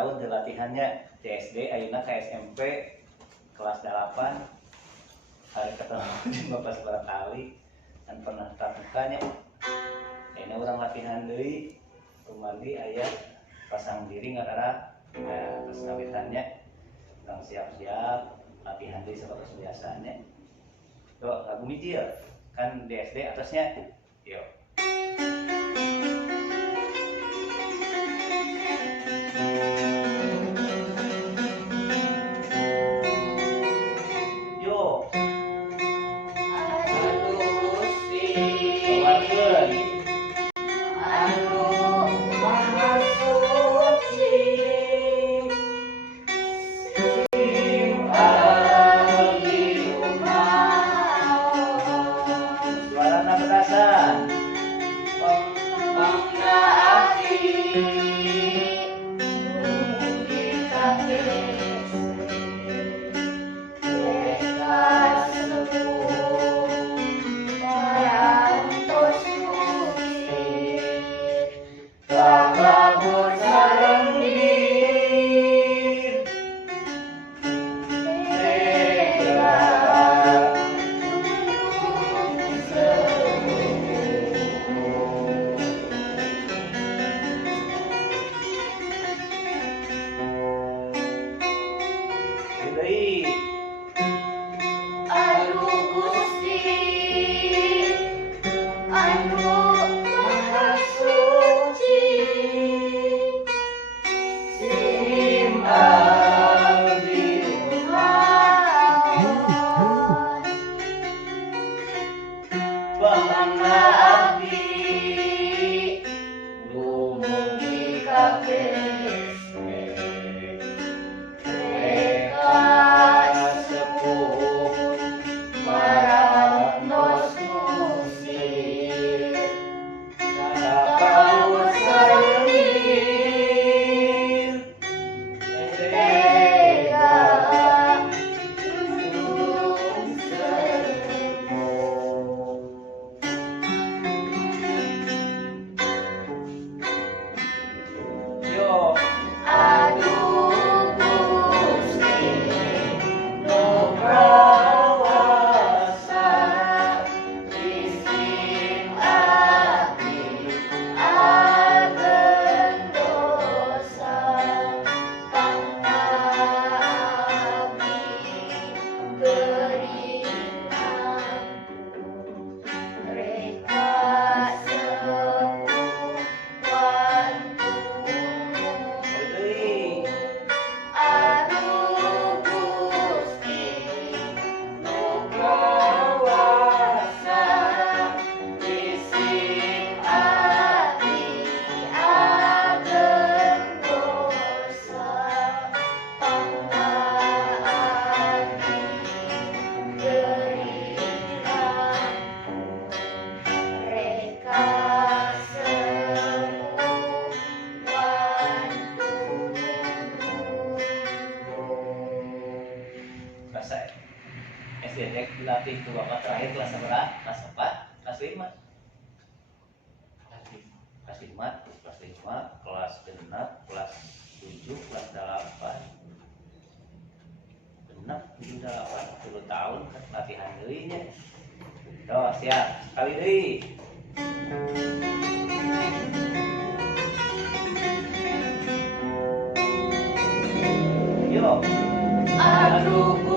tahun di latihannya di SD, ayeuna ke SMP kelas 8 hari ketemu jeung bapak sekali dan pernah tatap mukanya. Ini orang latihan deui kembali aya pasang diri ngagara terus kawitannya orang siap-siap latihan deui seperti biasanya. Tuh lagu hiji ya kan di SD atasnya yuk. Dilatih ke bapak terakhir kelas berapa? Kelas 4? Kelas 5? Kelas 5, kelas 5, kelas 6, kelas 7, kelas 8 genap 7, 8, 10 tahun kan latihan deui nya. Tuh siap, sekali deui. Yuk. Aduh